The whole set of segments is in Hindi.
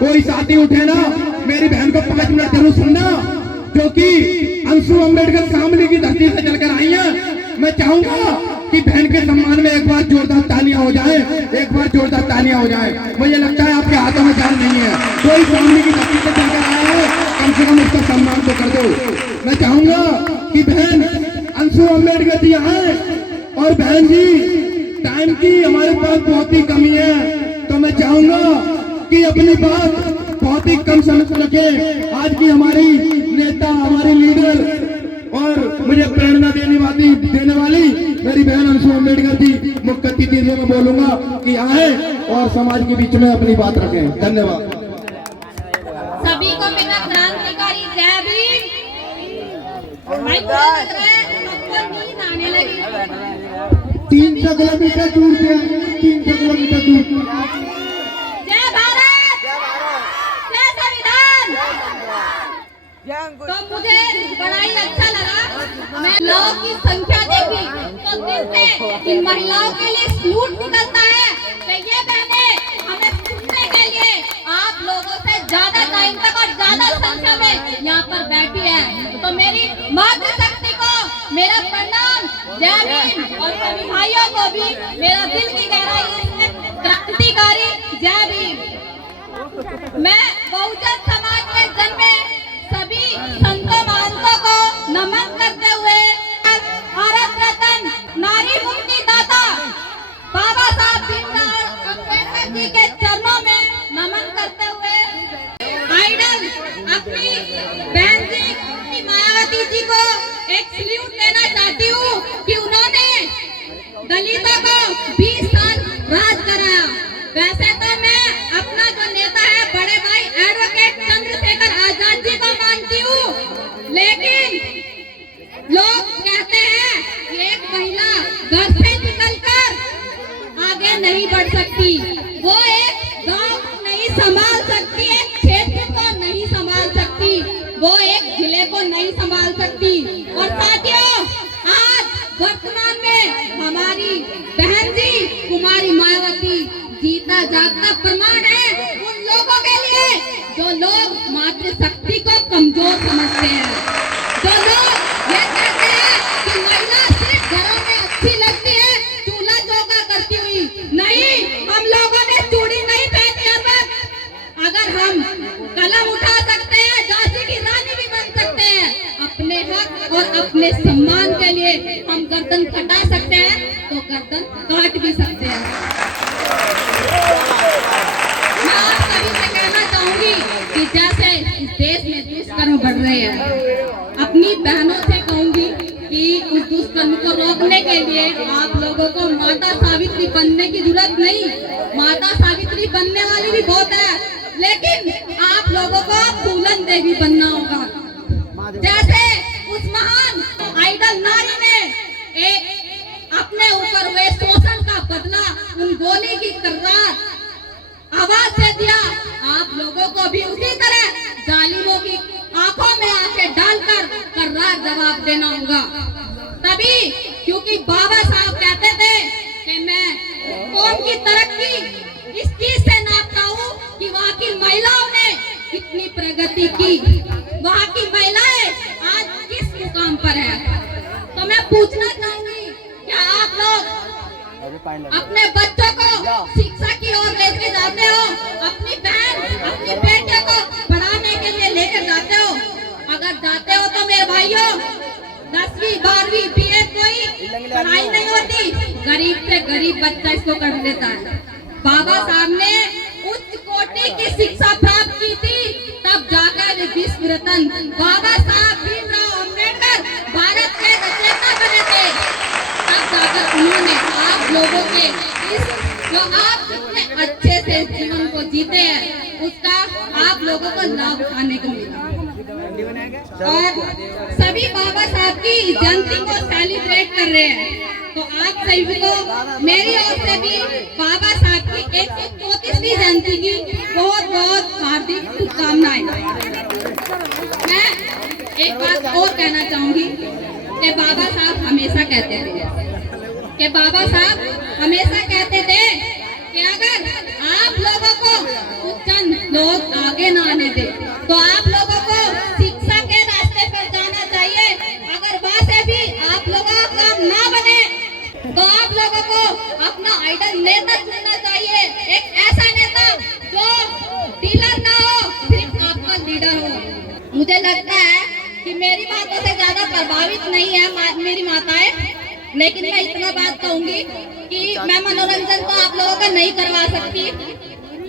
कोई साथी उठे ना, मेरी बहन को 5 मिनट जरूर सुनना, जो कि अंशु अम्बेडकर शामली की धरती से चलकर आई है। मैं चाहूंगा कि बहन के सम्मान में एक बार जोरदार तालियां हो जाए, एक बार जोरदार तालियां हो जाए। मुझे लगता है आपके हाथों में जान नहीं है, कोई शामली की धरती से चलकर आया है, कम से कम उसका सम्मान तो कर दो। मैं चाहूंगा कि बहन अंशु अम्बेडकर जी आए, और बहन जी टाइम की हमारे पास बहुत ही कमी है, तो मैं चाहूंगा कि अपनी बात बहुत ही कम समय में रखें। आज की हमारी नेता, हमारी लीडर और मुझे प्रेरणा देने वाली मेरी बहन अंशु अम्बेडकर जी मुख्य अतिथि में बोलूंगा कि आए और समाज के बीच में अपनी बात रखें। धन्यवाद। सभी को मेरा क्रांतिकारी जय भीम। नींद आने लगी। 300 किलोमीटर दूर से 300 किलोमीटर दूर। जय भारत, जय संविधान। तो मुझे बड़ा ही अच्छा लगा। मैं लोगों की संख्या देखी तो दिल से इन महिलाओं के लिए सलूट निकलता है कि ये बहनें हमें सुनने के लिए आप लोगों से ज्यादा टाइम तक और ज्यादा संख्या में यहाँ पर बैठी है। तो मेरी मातृशक्ति को मेरा प्रणाम, जय भीम, और सभी भाइयों को भी मेरा दिल की गहराई से क्रांतिकारी जय भीम। मैं बहुजन समाज में जन्मे सभी संतों महंतों को नमन करते हुए भारत रत्न नारी मुक्ति दाता बाबा साहब भीमराव अम्बेडकर जी के चरणों में नमन करते हुए आइडल अपनी बहन जी मायावती जी को एक सल्यूट देना चाहती हूँ कि उन्होंने दलितों को 20 साल राज कराया। वैसे तो मैं अपना जो नेता है बड़े भाई एडवोकेट चंद्रशेखर आजाद जी को मानती हूँ, लेकिन लोग कहते हैं कि एक महिला घर से निकलकर आगे नहीं बढ़ सकती, वो एक गांव को नहीं संभाल सकती, एक क्षेत्र को नहीं संभाल सकती, वो एक जिले को नहीं संभाल सकती। और साथियों, आज वर्तमान में हमारी बहन जी कुमारी मायावती जीता जागता प्रमाण है उन लोगों के लिए जो लोग मातृशक्ति को कमजोर समझते हैं, जो लोग ये कहते हैं कि महिला सिर्फ घरों में अच्छी लगती है चूल्हा चौका करती हुई। नहीं, हम लोगों ने चूड़ी नहीं पहनी हर वक्त। अगर हम कलम उठा सकते हैं, झांसी की रानी भी बन सकते हैं, अपने हक और अपने सम्मान के लिए हम गर्दन कटा सकते हैं तो गर्दन काट भी सकते हैं। मैं आप सभी से कहना चाहूंगी कि जैसे इस देश में दुष्कर्म बढ़ रहे हैं, अपनी बहनों से कहूंगी कि उस दुष्कर्म को रोकने के लिए आप लोगों को माता सावित्री बनने की जरूरत नहीं। माता सावित्री बनने वाली भी बहुत है, लेकिन आप लोगों को फूलन देवी बनना होगा। जैसे उस महान आइडल नारी ने एक अपने ऊपर हुए शोषण का बदला उन गोली की कर्रार आवाज से दिया, आप लोगों को भी उसी तरह जालिमों की आंखों में आंखें डालकर कर्रार जवाब देना होगा। तभी, क्योंकि बाबा साहब कहते थे कि मैं कौम की तरक्की इस चीज से नापता हूँ कि वहाँ की महिलाओं ने कितनी प्रगति की, वहाँ की महिलाएं आज किस मुकाम पर है। तो मैं पूछना चाहूंगी, क्या आप लोग अपने बच्चों को शिक्षा की ओर लेके जाते हो? अपनी बहन, अपनी बेटियों को पढ़ाने के लिए लेकर जाते हो? अगर जाते हो तो मेरे भाइयों, 10वीं 12वीं BA कोई पढ़ाई नहीं होती, गरीब से गरीब बच्चा इसको कर लेता है। बाबा साहब ने उच्च कोटि की शिक्षा प्राप्त की थी, तब जाकर विश्व रत्न बाबा साहब भीमराव अम्बेडकर भारत के रचयिता बने थे। तब जाकर उन्होंने आप लोगों के इस जो आप इतने अच्छे से जीवन को जीते हैं उसका आप लोगों को लाभ उठाने को मिला। और सभी बाबा साहब की जयंती को सेलिब्रेट कर रहे हैं, तो आप सभी को मेरी ओर से भी बाबा साहब की 134वीं जयंती की बहुत बहुत हार्दिक शुभकामनाएं। मैं एक बात और कहना चाहूंगी कि बाबा साहब हमेशा कहते थे कि अगर आप लोगों को चंद लोग आगे न आने दे। तो आप लोगों को शिक्षा के रास्ते पर जाना चाहिए। अगर वहाँ से भी आप लोगों का काम ना बने तो आप लोगों को अपना आइडल नेता चुनना चाहिए। एक ऐसा नेता जो डीलर ना हो, सिर्फ आपका लीडर हो। मुझे लगता है कि मेरी बातों से ज्यादा प्रभावित नहीं है मेरी माताएं, लेकिन मैं इतना बात कहूंगी कि मैं मनोरंजन तो आप लोगों का नहीं करवा सकती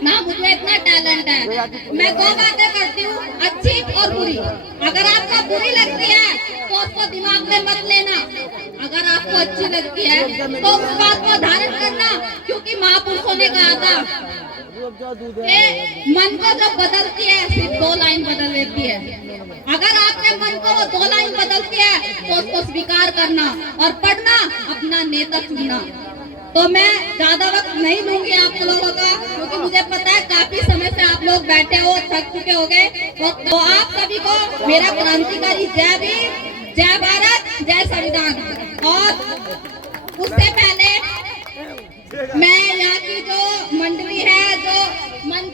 ना, मुझे इतना टैलेंट है। मैं दो बातें करती हूँ, अच्छी और बुरी। अगर आपको बुरी लगती है तो उसको दिमाग में मत लेना, अगर आपको अच्छी लगती है तो उस बात को धारण करना, क्योंकि महापुरुषों ने कहा था मन को जब बदलती है सिर्फ 2 लाइन बदल देती है। अगर आपने मन को वो 2 लाइन बदलती है तो उसको स्वीकार करना और पढ़ना, अपना नेता चुनना। तो मैं ज्यादा वक्त नहीं लूंगी आप लोगों का, क्योंकि मुझे पता है काफी समय से आप लोग बैठे हो, थक चुके हो गए। तो आप सभी को मेरा क्रांतिकारी जय भीम, जय भारत, जय संविधान। और उससे पहले मैं यहाँ की जो मंडली है, जो मंच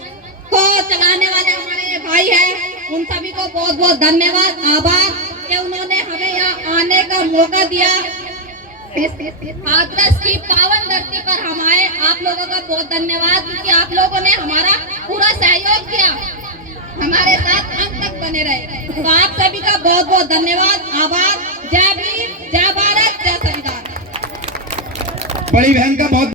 को चलाने वाले हमारे भाई हैं, उन सभी को बहुत बहुत धन्यवाद, आभार कि उन्होंने हमें यहाँ आने का मौका दिया। हाथरस की पावन धरती पर हम आए, आप लोगों का बहुत धन्यवाद, क्योंकि आप लोगों ने हमारा पूरा सहयोग किया, हमारे साथ अंत तक बने रहे। तो आप सभी का बहुत बहुत धन्यवाद, आभार। जय भीम, जय भारत, जय संविधान। बड़ी बहन का बहुत